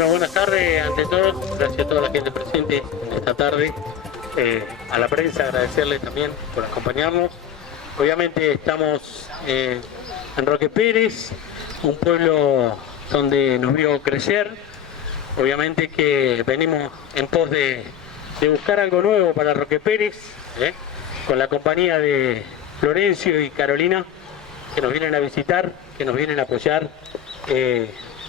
Bueno, buenas tardes ante todo, gracias a toda la gente presente esta tarde, a la prensa agradecerles también por acompañarnos. Obviamente estamos en Roque Pérez, un pueblo donde nos vio crecer, obviamente que venimos en pos de buscar algo nuevo para Roque Pérez, con la compañía de Florencio y Carolina, que nos vienen a visitar, que nos vienen a apoyar,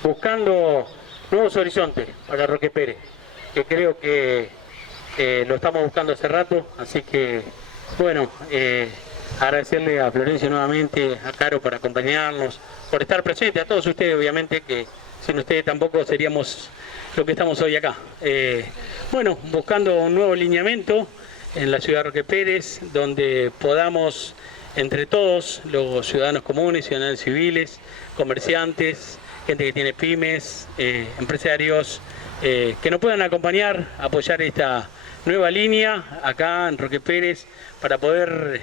buscando nuevos horizontes para Roque Pérez, que creo que lo estamos buscando hace rato, así que bueno, agradecerle a Florencio nuevamente, a Caro por acompañarnos, por estar presente, a todos ustedes obviamente, que sin ustedes tampoco seríamos lo que estamos hoy acá. Bueno, buscando un nuevo lineamiento en la ciudad de Roque Pérez, donde podamos entre todos, los ciudadanos comunes, ciudadanos civiles, comerciantes, gente que tiene pymes, empresarios, que nos puedan acompañar, apoyar esta nueva línea acá en Roque Pérez para poder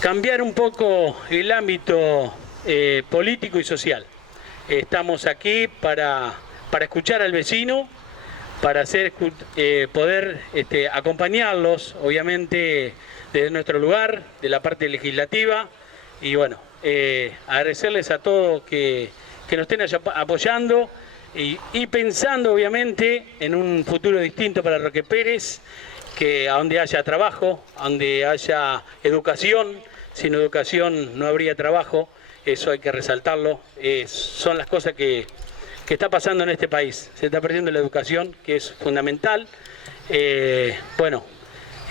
cambiar un poco el ámbito político y social. Estamos aquí para escuchar al vecino, para poder acompañarlos, obviamente, desde nuestro lugar, de la parte legislativa, y bueno, agradecerles a todos que nos estén apoyando y pensando obviamente en un futuro distinto para Roque Pérez, que a donde haya trabajo, donde haya educación, sin educación no habría trabajo, eso hay que resaltarlo, son las cosas que está pasando en este país, se está perdiendo la educación, que es fundamental. Bueno,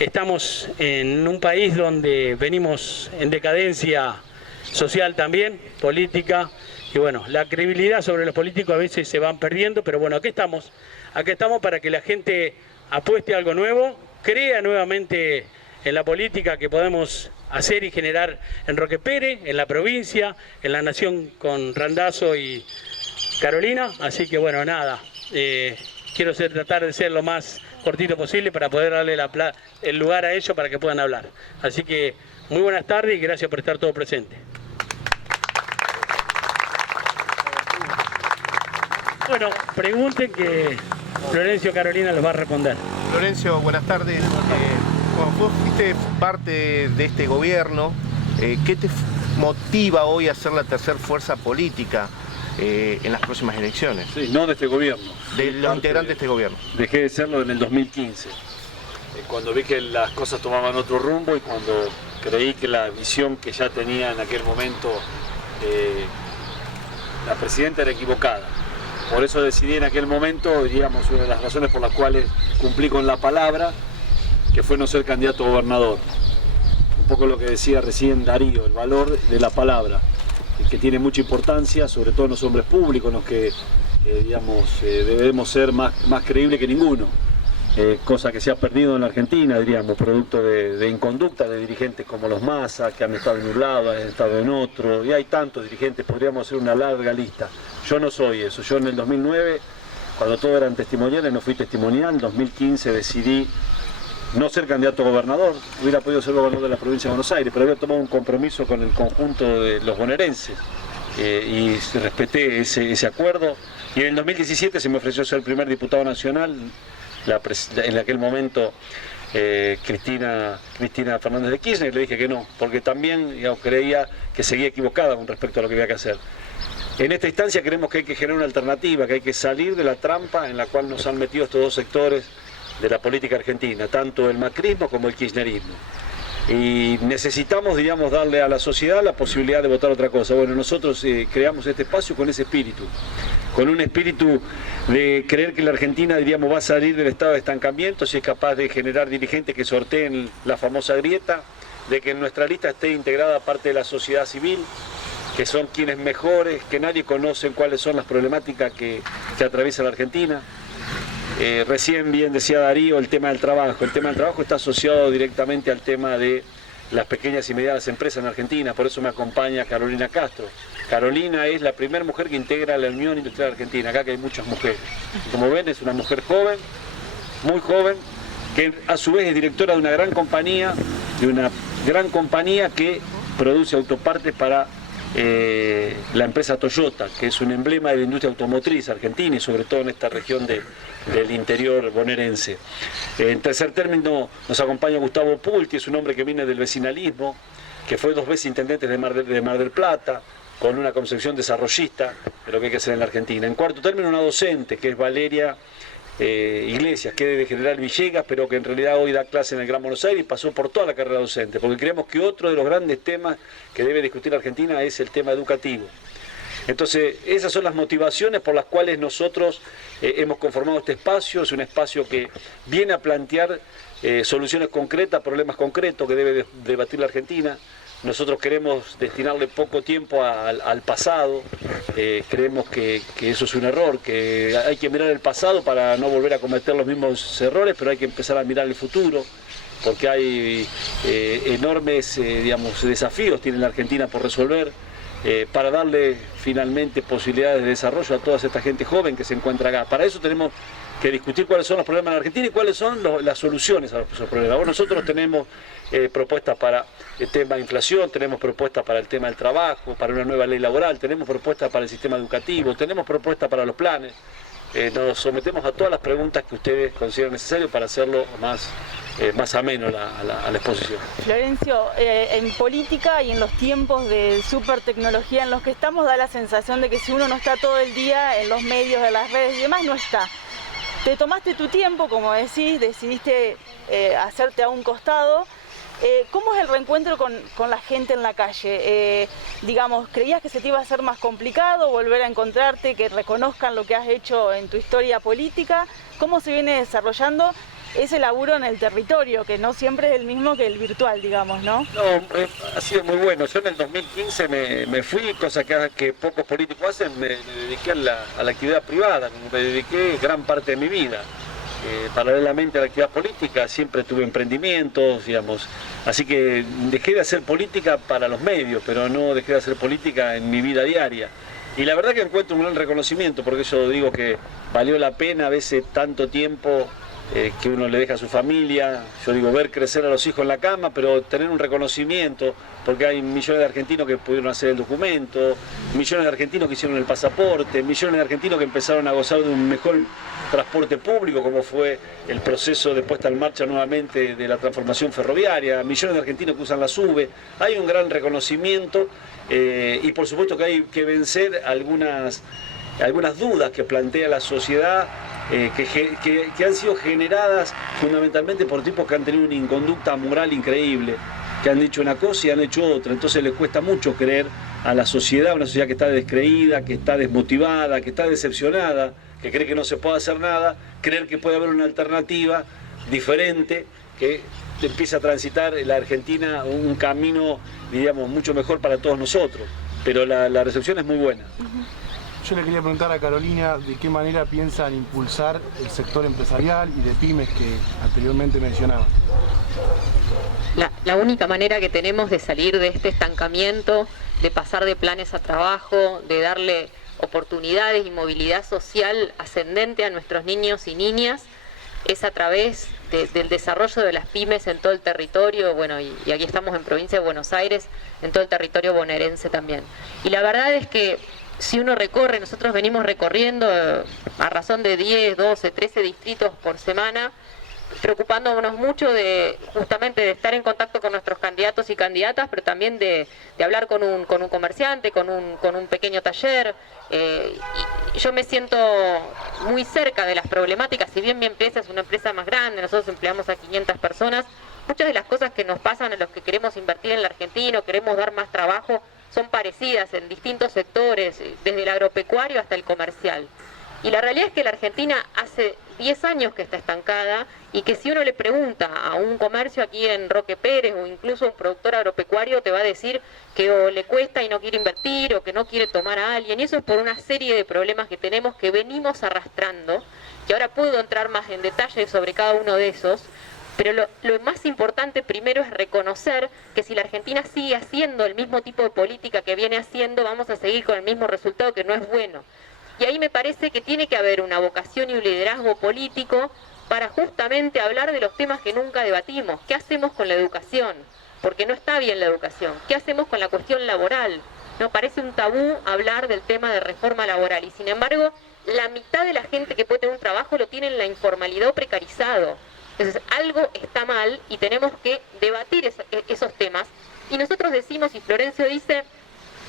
estamos en un país donde venimos en decadencia social también, política, y bueno, la credibilidad sobre los políticos a veces se van perdiendo, pero bueno, aquí estamos para que la gente apueste a algo nuevo, crea nuevamente en la política que podemos hacer y generar en Roque Pérez, en la provincia, en la nación con Randazzo y Carolina, así que bueno, nada, quiero tratar de ser lo más cortito posible para poder darle el lugar a ellos para que puedan hablar. Así que muy buenas tardes y gracias por estar todos presentes. Bueno, pregunten que Florencio Carolina les va a responder. Florencio, buenas tardes. Como vos fuiste parte de este gobierno, ¿qué te motiva hoy a ser la tercera fuerza política en las próximas elecciones? Sí, no de este gobierno. De los integrantes de este gobierno. Dejé de serlo en el 2015, cuando vi que las cosas tomaban otro rumbo y cuando creí que la visión que ya tenía en aquel momento la presidenta era equivocada. Por eso decidí en aquel momento, diríamos, una de las razones por las cuales cumplí con la palabra, que fue no ser candidato a gobernador. Un poco lo que decía recién Darío, el valor de la palabra, que tiene mucha importancia, sobre todo en los hombres públicos, en los que debemos ser más creíbles que ninguno. Cosa que se ha perdido en la Argentina, diríamos, producto de inconducta de dirigentes como los Massa, que han estado en un lado, han estado en otro, y hay tantos dirigentes, podríamos hacer una larga lista. Yo no soy eso, yo en el 2009, cuando todos eran testimoniales, no fui testimonial, en 2015 decidí no ser candidato a gobernador, hubiera podido ser gobernador de la provincia de Buenos Aires, pero había tomado un compromiso con el conjunto de los bonaerenses y respeté ese acuerdo. Y en el 2017 se me ofreció ser el primer diputado nacional, en aquel momento Cristina Fernández de Kirchner, le dije que no, porque también creía que seguía equivocada con respecto a lo que había que hacer. En esta instancia creemos que hay que generar una alternativa, que hay que salir de la trampa en la cual nos han metido estos dos sectores de la política argentina, tanto el macrismo como el kirchnerismo. Y necesitamos, digamos, darle a la sociedad la posibilidad de votar otra cosa. Bueno, nosotros creamos este espacio con ese espíritu, con un espíritu de creer que la Argentina, diríamos, va a salir del estado de estancamiento si es capaz de generar dirigentes que sorteen la famosa grieta, de que en nuestra lista esté integrada parte de la sociedad civil, que son quienes mejores que nadie conocen cuáles son las problemáticas que atraviesa la Argentina. Recién bien decía Darío el tema del trabajo. El tema del trabajo está asociado directamente al tema de las pequeñas y medianas empresas en Argentina, por eso me acompaña Carolina Castro. Carolina es la primera mujer que integra la Unión Industrial Argentina, acá que hay muchas mujeres. Como ven, es una mujer joven, muy joven, que a su vez es directora de una gran compañía que produce autopartes para la empresa Toyota, que es un emblema de la industria automotriz argentina y sobre todo en esta región del interior bonaerense. En tercer término nos acompaña Gustavo Pulti, es un hombre que viene del vecinalismo, que fue 2 veces intendente de Mar del Plata, con una concepción desarrollista de lo que hay que hacer en la Argentina. En cuarto término, una docente, que es Valeria Iglesias, que es de General Villegas, pero que en realidad hoy da clase en el Gran Buenos Aires y pasó por toda la carrera docente, porque creemos que otro de los grandes temas que debe discutir la Argentina es el tema educativo. Entonces, esas son las motivaciones por las cuales nosotros hemos conformado este espacio. Es un espacio que viene a plantear soluciones concretas, problemas concretos que debe debatir la Argentina. Nosotros queremos destinarle poco tiempo al pasado, creemos que eso es un error, que hay que mirar el pasado para no volver a cometer los mismos errores, pero hay que empezar a mirar el futuro, porque hay enormes desafíos tiene la Argentina por resolver, para darle finalmente posibilidades de desarrollo a toda esta gente joven que se encuentra acá. Para eso tenemos que discutir cuáles son los problemas en la Argentina y cuáles son las soluciones a esos problemas. Bueno, nosotros tenemos propuestas para el tema de inflación, tenemos propuestas para el tema del trabajo, para una nueva ley laboral, tenemos propuestas para el sistema educativo, tenemos propuestas para los planes. Nos sometemos a todas las preguntas que ustedes consideran necesarias para hacerlo más ameno a la exposición. Florencio, en política y en los tiempos de supertecnología en los que estamos, da la sensación de que si uno no está todo el día en los medios, en las redes y demás, no está. Te tomaste tu tiempo, como decís, decidiste hacerte a un costado. ¿Cómo es el reencuentro con la gente en la calle? Digamos, ¿creías que se te iba a hacer más complicado volver a encontrarte, que reconozcan lo que has hecho en tu historia política? ¿Cómo se viene desarrollando ese laburo en el territorio, que no siempre es el mismo que el virtual, digamos, ¿no? No, ha sido muy bueno. Yo en el 2015 me fui, cosa que pocos políticos hacen, me dediqué a la actividad privada, me dediqué gran parte de mi vida. Paralelamente a la actividad política siempre tuve emprendimientos, digamos, así que dejé de hacer política para los medios, pero no dejé de hacer política en mi vida diaria. Y la verdad que encuentro un gran reconocimiento, porque yo digo que valió la pena a veces tanto tiempo que uno le deja a su familia, yo digo ver crecer a los hijos en la cama, pero tener un reconocimiento, porque hay millones de argentinos que pudieron hacer el documento, millones de argentinos que hicieron el pasaporte, millones de argentinos que empezaron a gozar de un mejor transporte público, como fue el proceso de puesta en marcha nuevamente de la transformación ferroviaria, millones de argentinos que usan la SUBE. Hay un gran reconocimiento y por supuesto que hay que vencer algunas dudas que plantea la sociedad, que han sido generadas fundamentalmente por tipos que han tenido una inconducta moral increíble, que han dicho una cosa y han hecho otra. Entonces les cuesta mucho creer a la sociedad, una sociedad que está descreída, que está desmotivada, que está decepcionada, que cree que no se puede hacer nada, creer que puede haber una alternativa diferente, que empieza a transitar la Argentina un camino, digamos, mucho mejor para todos nosotros. Pero la recepción es muy buena. Yo le quería preguntar a Carolina de qué manera piensan impulsar el sector empresarial y de pymes que anteriormente mencionaban. La única manera que tenemos de salir de este estancamiento, de pasar de planes a trabajo, de darle oportunidades y movilidad social ascendente a nuestros niños y niñas, es a través del desarrollo de las pymes en todo el territorio, bueno, y aquí estamos en provincia de Buenos Aires, en todo el territorio bonaerense también. Y la verdad es que si uno recorre, nosotros venimos recorriendo a razón de 10, 12, 13 distritos por semana, preocupándonos mucho justamente de estar en contacto con nuestros candidatos y candidatas, pero también de hablar con un comerciante, con un pequeño taller. Y yo me siento muy cerca de las problemáticas. Si bien mi empresa es una empresa más grande, nosotros empleamos a 500 personas, muchas de las cosas que nos pasan en los que queremos invertir en la Argentina, queremos dar más trabajo, son parecidas en distintos sectores, desde el agropecuario hasta el comercial. Y la realidad es que la Argentina hace 10 años que está estancada y que si uno le pregunta a un comercio aquí en Roque Pérez o incluso a un productor agropecuario te va a decir que o le cuesta y no quiere invertir o que no quiere tomar a alguien, y eso es por una serie de problemas que tenemos que venimos arrastrando, que ahora puedo entrar más en detalle sobre cada uno de esos. Pero lo más importante primero es reconocer que si la Argentina sigue haciendo el mismo tipo de política que viene haciendo, vamos a seguir con el mismo resultado, que no es bueno. Y ahí me parece que tiene que haber una vocación y un liderazgo político para justamente hablar de los temas que nunca debatimos. ¿Qué hacemos con la educación? Porque no está bien la educación. ¿Qué hacemos con la cuestión laboral? No parece un tabú hablar del tema de reforma laboral y sin embargo la mitad de la gente que puede tener un trabajo lo tiene en la informalidad o precarizado. Entonces algo está mal y tenemos que debatir esos temas. Y nosotros decimos, y Florencio dice,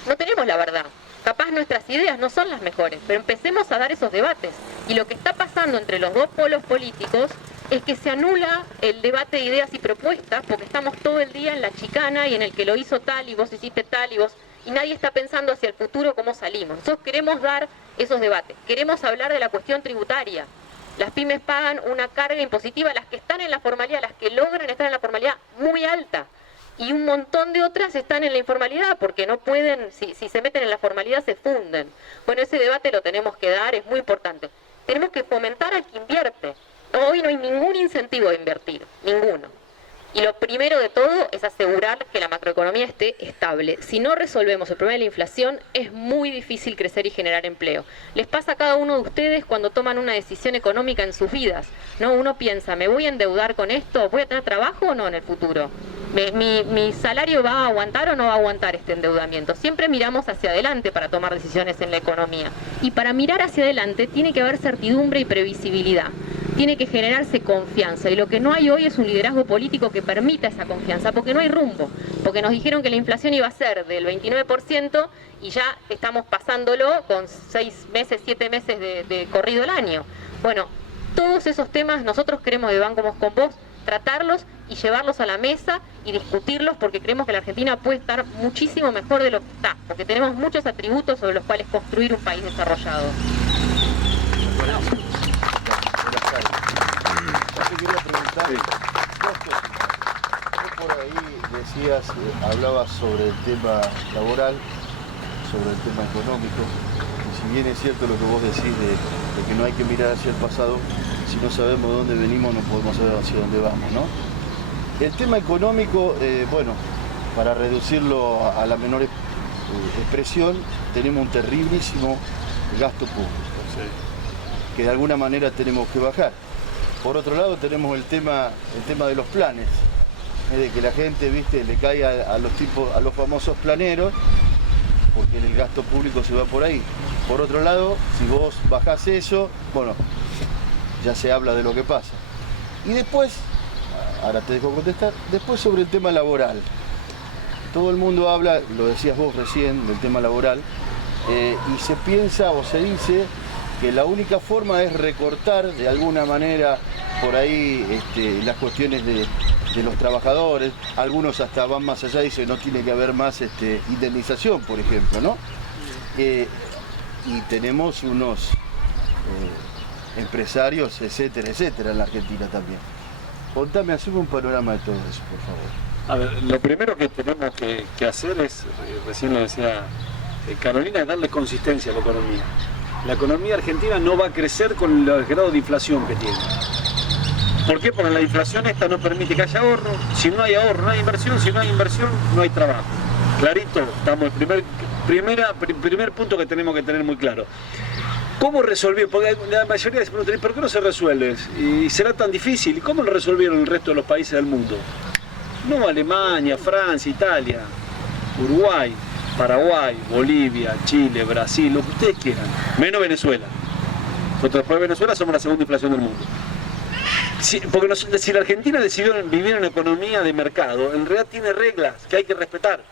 no tenemos la verdad. Capaz nuestras ideas no son las mejores, pero empecemos a dar esos debates. Y lo que está pasando entre los dos polos políticos es que se anula el debate de ideas y propuestas porque estamos todo el día en la chicana y en el que lo hizo tal y vos hiciste tal y vos... Y nadie está pensando hacia el futuro cómo salimos. Nosotros queremos dar esos debates. Queremos hablar de la cuestión tributaria. Las pymes pagan una carga impositiva, las que están en la formalidad, las que logran estar en la formalidad, muy alta. Y un montón de otras están en la informalidad porque no pueden, si se meten en la formalidad se funden. Bueno, ese debate lo tenemos que dar, es muy importante. Tenemos que fomentar al que invierte. Hoy no hay ningún incentivo de invertir, ninguno. Y lo primero de todo es asegurar que la macroeconomía esté estable. Si no resolvemos el problema de la inflación, es muy difícil crecer y generar empleo. Les pasa a cada uno de ustedes cuando toman una decisión económica en sus vidas, ¿no? Uno piensa, ¿me voy a endeudar con esto? ¿Voy a tener trabajo o no en el futuro? ¿Mi salario va a aguantar o no va a aguantar este endeudamiento? Siempre miramos hacia adelante para tomar decisiones en la economía. Y para mirar hacia adelante tiene que haber certidumbre y previsibilidad. Tiene que generarse confianza. Y lo que no hay hoy es un liderazgo político que permita esa confianza, porque no hay rumbo. Porque nos dijeron que la inflación iba a ser del 29% y ya estamos pasándolo con 6 meses, 7 meses de corrido el año. Bueno, todos esos temas nosotros queremos de Banco con Vos tratarlos y llevarlos a la mesa y discutirlos porque creemos que la Argentina puede estar muchísimo mejor de lo que está, porque tenemos muchos atributos sobre los cuales construir un país desarrollado. Yo te quería preguntar dos cosas. Vos por ahí decías, hablabas sobre el tema laboral, sobre el tema económico, y si bien es cierto lo que vos decís de que no hay que mirar hacia el pasado, si no sabemos de dónde venimos no podemos saber hacia dónde vamos, ¿no? El tema económico, bueno, para reducirlo a la menor expresión, tenemos un terriblísimo gasto público, que de alguna manera tenemos que bajar. Por otro lado tenemos el tema de los planes, de que la gente, viste, le cae a los famosos planeros, porque el gasto público se va por ahí. Por otro lado, si vos bajás eso, bueno, ya se habla de lo que pasa. Y después, ahora te dejo contestar, después sobre el tema laboral. Todo el mundo habla, lo decías vos recién, del tema laboral, y se piensa o se dice que la única forma es recortar de alguna manera por ahí las cuestiones de los trabajadores. Algunos hasta van más allá y dicen no tiene que haber más indemnización, por ejemplo, ¿no? Y tenemos unos empresarios, etcétera, etcétera, en la Argentina también. Contame, haceme un panorama de todo eso, por favor. A ver, lo primero que tenemos que hacer es, recién lo decía Carolina, es darle consistencia a la economía. La economía argentina no va a crecer con el grado de inflación que tiene. ¿Por qué? Porque la inflación esta no permite que haya ahorro. Si no hay ahorro, no hay inversión. Si no hay inversión, no hay trabajo. Clarito, estamos el primer punto que tenemos que tener muy claro. ¿Cómo resolver? Porque la mayoría se preguntan, ¿por qué no se resuelve? ¿Y será tan difícil? ¿Y cómo lo resolvieron el resto de los países del mundo? No Alemania, Francia, Italia, Uruguay, Paraguay, Bolivia, Chile, Brasil, lo que ustedes quieran, menos Venezuela. Nosotros después de Venezuela somos la segunda inflación del mundo. Porque si la Argentina decidió vivir en una economía de mercado, en realidad tiene reglas que hay que respetar.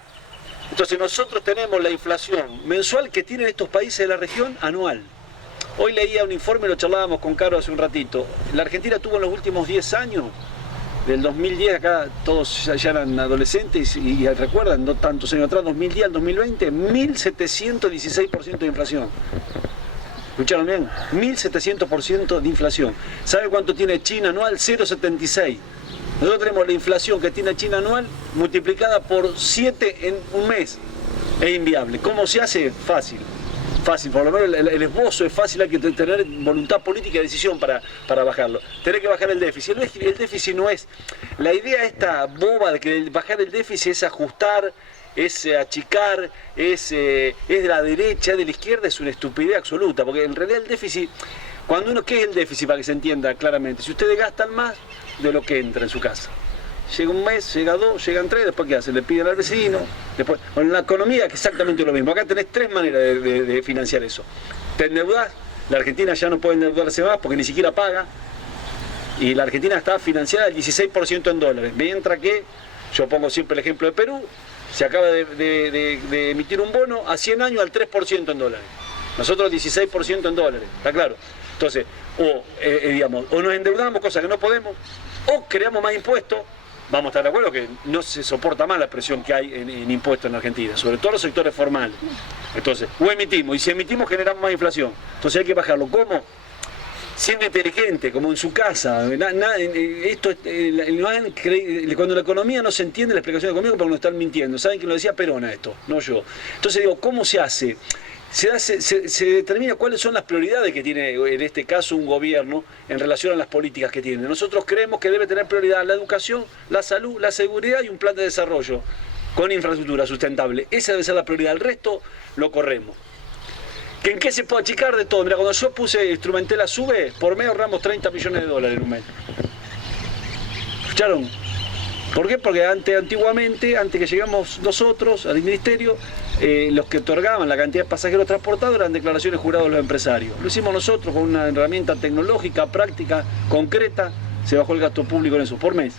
Entonces nosotros tenemos la inflación mensual que tienen estos países de la región anual. Hoy leía un informe, lo charlábamos con Caro hace un ratito. La Argentina tuvo en los últimos 10 años, del 2010, acá todos ya eran adolescentes y recuerdan, no tantos años atrás, 2010 al 2020, 1.716% de inflación. ¿Escucharon bien? 1.700% de inflación. ¿Sabe cuánto tiene China anual? 0,76. Nosotros tenemos la inflación que tiene China anual multiplicada por 7 en un mes. Es inviable. ¿Cómo se hace? Fácil. Fácil, por lo menos el esbozo es fácil, hay que tener voluntad política y decisión para bajarlo. Tener que bajar el déficit. El déficit no es... La idea esta boba de que bajar el déficit es ajustar, es achicar, es de la derecha, de la izquierda, es una estupidez absoluta, porque en realidad el déficit, ¿qué es el déficit para que se entienda claramente? Si ustedes gastan más de lo que entra en su casa. llega un mes, llega 2, llegan 3, después ¿qué hace? Le piden al vecino, después... Bueno, en la economía es exactamente lo mismo. Acá tenés 3 maneras de financiar eso. Te endeudás, la Argentina ya no puede endeudarse más porque ni siquiera paga, y la Argentina está financiada al 16% en dólares, mientras que, yo pongo siempre el ejemplo de Perú, se acaba de emitir un bono a 100 años al 3% en dólares. Nosotros 16% en dólares, ¿está claro? Entonces, o nos endeudamos, cosa que no podemos, o creamos más impuestos. Vamos a estar de acuerdo que no se soporta más la presión que hay en impuestos en Argentina, sobre todo los sectores formales. Entonces, o emitimos, y si emitimos generamos más inflación. Entonces hay que bajarlo. ¿Cómo? Siendo inteligente, como en su casa. Cuando la economía no se entiende, la explicación económica porque nos están mintiendo. Saben que lo decía Perón a esto, no yo. Entonces digo, ¿cómo se hace? Se determina cuáles son las prioridades que tiene en este caso un gobierno en relación a las políticas que tiene. Nosotros creemos que debe tener prioridad la educación, la salud, la seguridad y un plan de desarrollo con infraestructura sustentable. Esa debe ser la prioridad, el resto lo corremos. ¿En qué se puede achicar de todo? Mira, cuando yo instrumenté la SUBE, por mes ahorramos 30 millones de dólares en un mes. ¿Escucharon? ¿Por qué? Porque antiguamente, antes que llegamos nosotros al ministerio, los que otorgaban la cantidad de pasajeros transportados eran declaraciones juradas de los empresarios. Lo hicimos nosotros con una herramienta tecnológica, práctica, concreta, se bajó el gasto público en eso, por mes.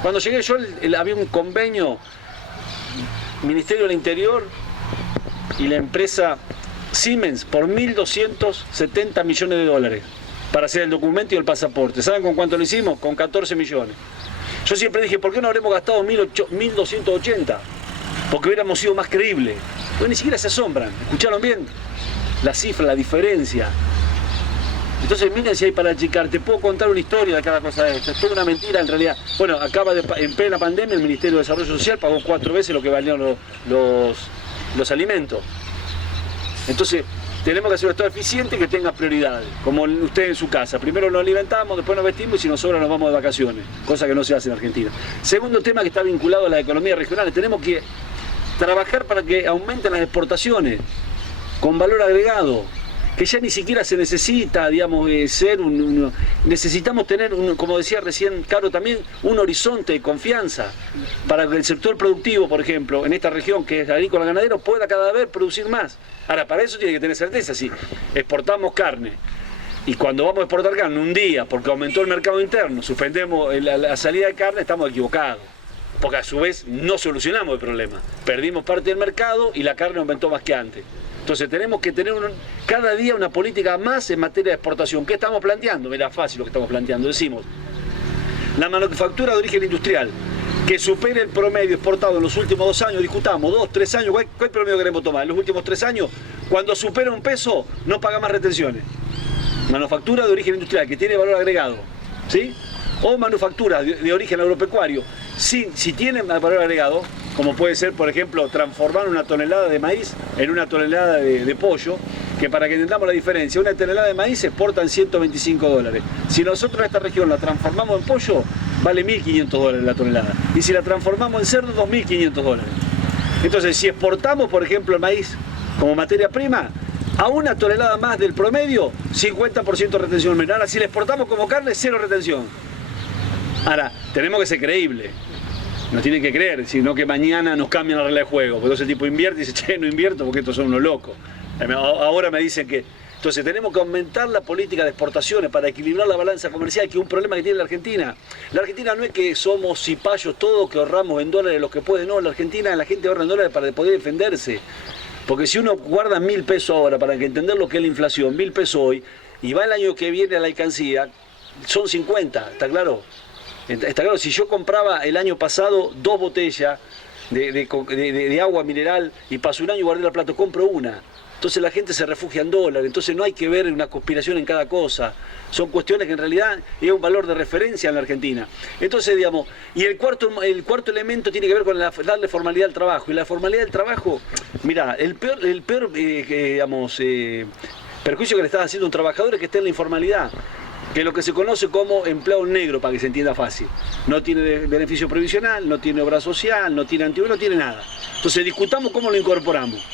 Cuando llegué yo, había un convenio, Ministerio del Interior y la empresa Siemens, por 1.270 millones de dólares para hacer el documento y el pasaporte. ¿Saben con cuánto lo hicimos? Con 14 millones. Yo siempre dije, ¿por qué no habremos gastado 1.280? Porque hubiéramos sido más creíbles. Pues ni siquiera se asombran. ¿Escucharon bien? La cifra, la diferencia. Entonces miren si hay para achicar. Te puedo contar una historia de cada cosa de esto. Es toda una mentira en realidad. Bueno, en plena pandemia el Ministerio de Desarrollo Social pagó 4 veces lo que valían los alimentos. Entonces tenemos que hacer un Estado eficiente que tenga prioridades, como usted en su casa. Primero nos alimentamos, después nos vestimos y si nos sobra nos vamos de vacaciones, cosa que no se hace en Argentina. Segundo tema que está vinculado a la economía regional, tenemos que trabajar para que aumenten las exportaciones con valor agregado, que ya ni siquiera se necesita, digamos, necesitamos tener, como decía recién Caro también, un horizonte de confianza para que el sector productivo, por ejemplo, en esta región que es agrícola ganadero, pueda cada vez producir más. Ahora, para eso tiene que tener certeza, si exportamos carne y cuando vamos a exportar carne un día, porque aumentó el mercado interno, suspendemos la salida de carne, estamos equivocados. Porque a su vez no solucionamos el problema. Perdimos parte del mercado y la carne aumentó más que antes. Entonces tenemos que tener cada día una política más en materia de exportación. ¿Qué estamos planteando? Mira, fácil lo que estamos planteando. Decimos, la manufactura de origen industrial que supere el promedio exportado en los últimos 2 años, discutamos, 2, 3 años, ¿cuál promedio queremos tomar? En los últimos 3 años, cuando supera un peso, no paga más retenciones. Manufactura de origen industrial que tiene valor agregado, ¿sí? O manufactura de origen agropecuario, si tienen valor agregado, como puede ser, por ejemplo, transformar una tonelada de maíz en una tonelada de pollo, que para que entendamos la diferencia, una tonelada de maíz se exporta en $125. Si nosotros en esta región la transformamos en pollo, vale $1.500 la tonelada. Y si la transformamos en cerdo, $2.500. Entonces, si exportamos, por ejemplo, el maíz como materia prima, a una tonelada más del promedio, 50% de retención menor. Ahora, si la exportamos como carne, 0 retención. Ahora, tenemos que ser creíbles. Nos tienen que creer, sino que mañana nos cambian la regla de juego. Porque ese tipo invierte y dice, che, no invierto porque estos son unos locos. Ahora me dicen que... Entonces tenemos que aumentar la política de exportaciones para equilibrar la balanza comercial, que es un problema que tiene la Argentina. La Argentina no es que somos cipayos todos que ahorramos en dólares los que pueden, no. La Argentina, la gente ahorra en dólares para poder defenderse. Porque si uno guarda 1.000 pesos ahora para entender lo que es la inflación, 1.000 pesos hoy, y va el año que viene a la alcancía, son 50, ¿está claro? Está claro, si yo compraba el año pasado 2 botellas de agua mineral y pasó un año y guardé la plata, compro una. Entonces la gente se refugia en dólares, entonces no hay que ver una conspiración en cada cosa. Son cuestiones que en realidad es un valor de referencia en la Argentina. Entonces, digamos, y el cuarto elemento tiene que ver con darle formalidad al trabajo. Y la formalidad del trabajo, mira, el peor perjuicio que le estás haciendo a un trabajador es que esté en la informalidad, que es lo que se conoce como empleado negro, para que se entienda fácil. No tiene beneficio previsional, no tiene obra social, no tiene antigüedad, no tiene nada. Entonces discutamos cómo lo incorporamos.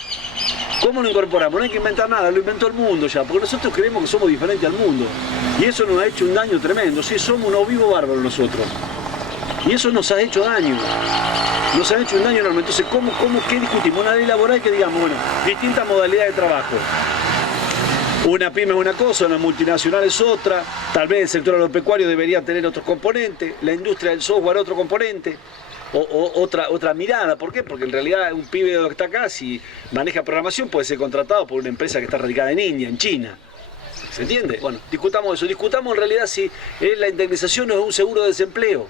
¿Cómo lo incorporamos? No hay que inventar nada, lo inventó el mundo ya, porque nosotros creemos que somos diferentes al mundo. Y eso nos ha hecho un daño tremendo. Sí, somos unos vivos bárbaros nosotros. Y eso nos ha hecho daño. Nos ha hecho un daño enorme. Entonces, ¿qué discutimos? Una ley laboral que digamos, bueno, distintas modalidades de trabajo. Una pyme es una cosa, una multinacional es otra, tal vez el sector agropecuario debería tener otros componentes, la industria del software otro componente, o otra mirada. ¿Por qué? Porque en realidad un pibe que está acá, si maneja programación, puede ser contratado por una empresa que está radicada en India, en China. ¿Se entiende? Bueno, discutamos eso. Discutamos en realidad si la indemnización o es un seguro de desempleo.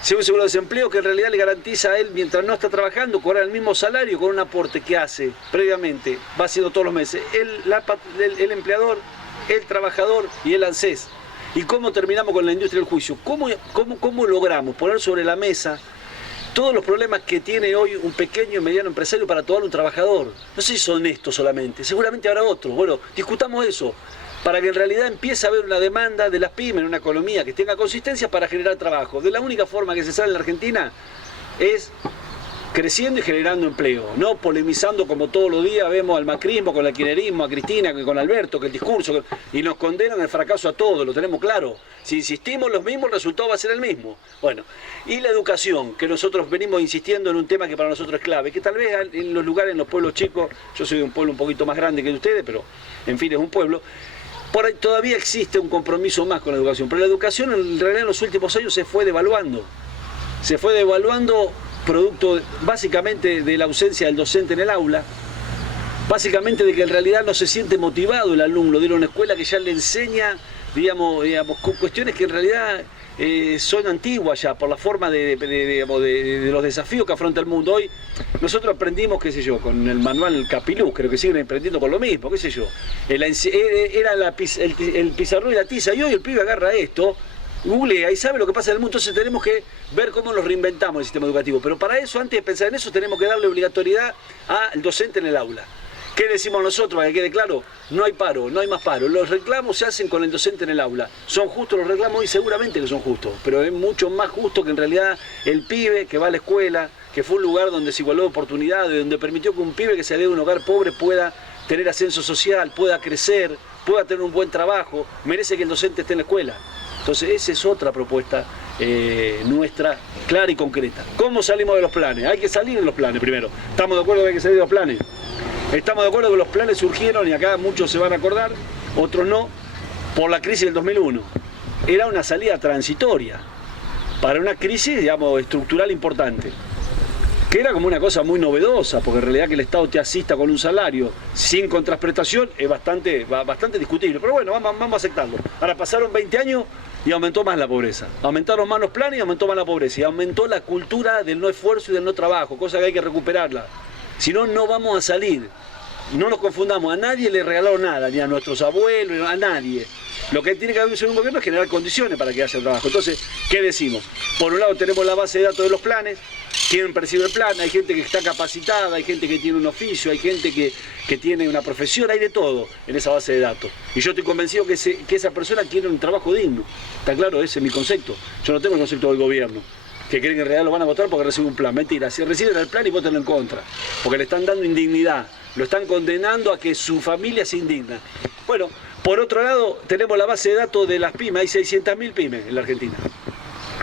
Si es un seguro de desempleo que en realidad le garantiza a él, mientras no está trabajando, cobrar el mismo salario con un aporte que hace previamente, va haciendo todos los meses, el empleador, el trabajador y el ANSES. ¿Y cómo terminamos con la industria del juicio? ¿Cómo logramos poner sobre la mesa todos los problemas que tiene hoy un pequeño y mediano empresario para tomar un trabajador? No sé si son estos solamente, seguramente habrá otros. Bueno, discutamos eso, para que en realidad empiece a haber una demanda de las pymes en una economía que tenga consistencia para generar trabajo. De la única forma que se sale en la Argentina es creciendo y generando empleo, no polemizando como todos los días vemos al macrismo, con el kirchnerismo, a Cristina, con Alberto, que el discurso, y nos condenan el fracaso a todos, lo tenemos claro. Si insistimos los mismos, el resultado va a ser el mismo. Bueno, y la educación, que nosotros venimos insistiendo en un tema que para nosotros es clave, que tal vez en los lugares, en los pueblos chicos, yo soy de un pueblo un poquito más grande que ustedes, pero en fin es un pueblo, por ahí todavía existe un compromiso más con la educación, pero la educación en realidad en los últimos años se fue devaluando producto básicamente de la ausencia del docente en el aula, básicamente de que en realidad no se siente motivado el alumno de ir a una escuela que ya le enseña, digamos cuestiones que en realidad son antiguas ya, por la forma de los desafíos que afronta el mundo. Hoy nosotros aprendimos, qué sé yo, con el manual Capilú, creo que siguen aprendiendo con lo mismo, qué sé yo, era el pizarrón y la tiza, y hoy el pibe agarra esto, googlea y sabe lo que pasa en el mundo. Entonces tenemos que ver cómo nos reinventamos el sistema educativo, pero para eso, antes de pensar en eso, tenemos que darle obligatoriedad al docente en el aula. ¿Qué decimos nosotros? Para que quede claro, no hay paro, no hay más paro. Los reclamos se hacen con el docente en el aula. ¿Son justos los reclamos? Y seguramente que son justos, pero es mucho más justo que en realidad el pibe que va a la escuela, que fue un lugar donde se igualó oportunidades, donde permitió que un pibe que salió de un hogar pobre pueda tener ascenso social, pueda crecer, pueda tener un buen trabajo, merece que el docente esté en la escuela. Entonces esa es otra propuesta nuestra, clara y concreta. ¿Cómo salimos de los planes? Hay que salir de los planes primero. ¿Estamos de acuerdo que hay que salir de los planes? Estamos de acuerdo que los planes surgieron, y acá muchos se van a acordar, otros no, por la crisis del 2001. Era una salida transitoria para una crisis, digamos, estructural importante, que era como una cosa muy novedosa, porque en realidad que el Estado te asista con un salario sin contraprestación es bastante discutible, pero bueno, vamos a aceptarlo. Ahora pasaron 20 años y aumentó más la pobreza, aumentaron más los planes y aumentó más la pobreza, y aumentó la cultura del no esfuerzo y del no trabajo, cosa que hay que recuperarla, si no, no vamos a salir. No nos confundamos, a nadie le regalaron nada, ni a nuestros abuelos, a nadie. Lo que tiene que haber en un gobierno es generar condiciones para que haya trabajo. Entonces, ¿qué decimos? Por un lado tenemos la base de datos de los planes, quién percibe el plan, hay gente que está capacitada, hay gente que tiene un oficio, hay gente que tiene una profesión, hay de todo en esa base de datos. Y yo estoy convencido que esa persona quiere un trabajo digno. ¿Está claro? Ese es mi concepto. Yo no tengo el concepto del gobierno, que creen que en realidad lo van a votar porque reciben un plan. Mentira, si reciben el plan y votan en contra, porque le están dando indignidad, lo están condenando a que su familia se indigna. Bueno, por otro lado, tenemos la base de datos de las pymes, hay 600.000 pymes en la Argentina,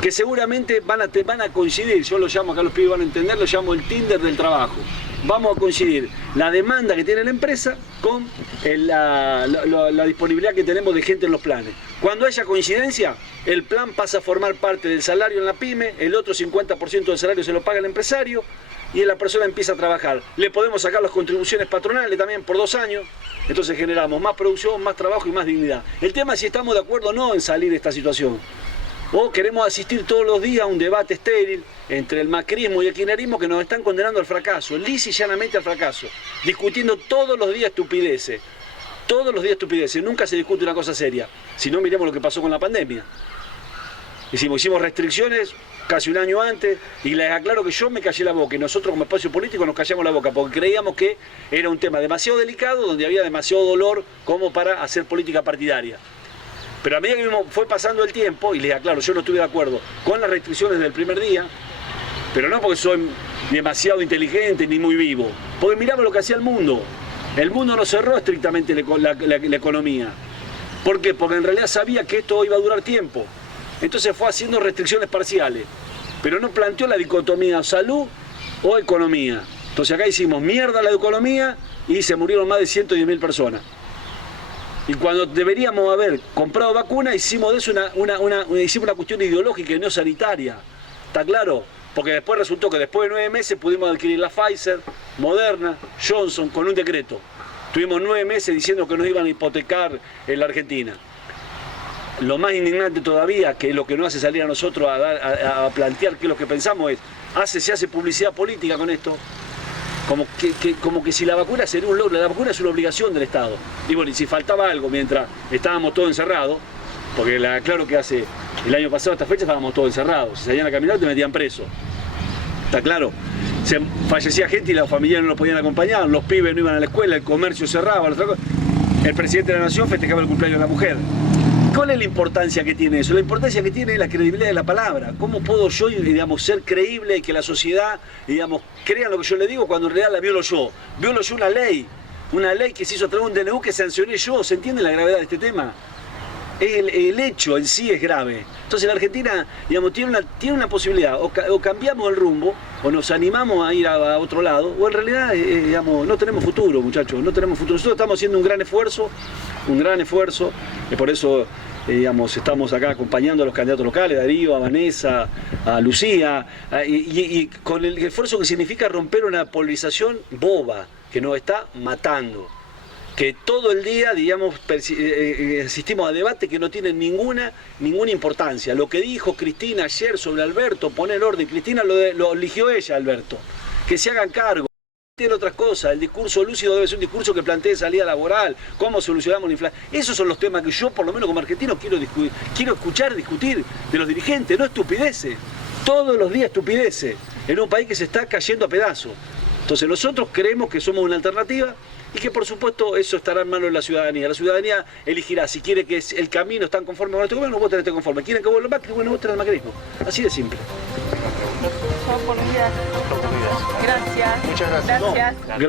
que seguramente van a coincidir, yo lo llamo, acá los pibes van a entender, lo llamo el Tinder del trabajo. Vamos a coincidir la demanda que tiene la empresa con la disponibilidad que tenemos de gente en los planes. Cuando haya coincidencia, el plan pasa a formar parte del salario en la pyme, el otro 50% del salario se lo paga el empresario y la persona empieza a trabajar. Le podemos sacar las contribuciones patronales también por 2 años, entonces generamos más producción, más trabajo y más dignidad. El tema es si estamos de acuerdo o no en salir de esta situación. O queremos asistir todos los días a un debate estéril entre el macrismo y el kirchnerismo que nos están condenando al fracaso, lisa y llanamente al fracaso, discutiendo todos los días estupideces. Todos los días estupideces, nunca se discute una cosa seria. Si no, miremos lo que pasó con la pandemia. Hicimos restricciones casi un año antes, y les aclaro que yo me callé la boca, y nosotros como espacio político nos callamos la boca, porque creíamos que era un tema demasiado delicado, donde había demasiado dolor como para hacer política partidaria. Pero a medida que fue pasando el tiempo, y les aclaro, yo no estuve de acuerdo con las restricciones del primer día, pero no porque soy demasiado inteligente ni muy vivo, porque miramos lo que hacía el mundo. El mundo no cerró estrictamente la economía. ¿Por qué? Porque en realidad sabía que esto iba a durar tiempo. Entonces fue haciendo restricciones parciales, pero no planteó la dicotomía salud o economía. Entonces acá hicimos mierda la economía y se murieron más de 110.000 personas. Y cuando deberíamos haber comprado vacunas, hicimos de eso hicimos una cuestión ideológica y no sanitaria. ¿Está claro? Porque después resultó que después de 9 meses pudimos adquirir la Pfizer, Moderna, Johnson con un decreto. Tuvimos 9 meses diciendo que nos iban a hipotecar en la Argentina. Lo más indignante todavía, que lo que nos hace salir a nosotros a plantear qué es lo que pensamos es, se hace publicidad política con esto, como que si la vacuna sería un logro, la vacuna es una obligación del Estado. Y bueno, y si faltaba algo mientras estábamos todos encerrados, porque claro que hace el año pasado a esta fecha estábamos todos encerrados, si salían a caminar te metían preso. ¿Está claro? Se fallecía gente y los familiares no los podían acompañar, los pibes no iban a la escuela, el comercio cerraba, el presidente de la Nación festejaba el cumpleaños de la mujer. ¿Cuál es la importancia que tiene eso? La importancia que tiene es la credibilidad de la palabra. ¿Cómo puedo yo, digamos, ser creíble y que la sociedad, digamos, crea lo que yo le digo cuando en realidad la violo yo? Violo yo una ley que se hizo a través de un DNU que sancioné yo. ¿Se entiende la gravedad de este tema? El hecho en sí es grave. Entonces la Argentina, digamos, tiene una posibilidad, o cambiamos el rumbo, o nos animamos a ir a otro lado, o en realidad, digamos, no tenemos futuro, muchachos, no tenemos futuro. Nosotros estamos haciendo un gran esfuerzo, y por eso, digamos, estamos acá acompañando a los candidatos locales, a Darío, a Vanessa, a Lucía, y con el esfuerzo que significa romper una polarización boba, que nos está matando. Que todo el día, digamos, asistimos a debates que no tienen ninguna importancia. Lo que dijo Cristina ayer sobre Alberto, poner orden, Cristina lo eligió ella, Alberto. Que se hagan cargo. Tiene otras cosas, el discurso lúcido debe ser un discurso que plantee salida laboral, cómo solucionamos la inflación. Esos son los temas que yo, por lo menos como argentino, quiero escuchar, discutir de los dirigentes, no estupideces. Todos los días estupideces, en un país que se está cayendo a pedazos. Entonces nosotros creemos que somos una alternativa y que por supuesto eso estará en manos de la ciudadanía. La ciudadanía elegirá si quiere que el camino esté conforme con este gobierno, voten este conforme. Quieren que vuelva Macri, bueno, voten al macrismo. Así de simple. Gracias. Muchas gracias. Gracias. Gracias.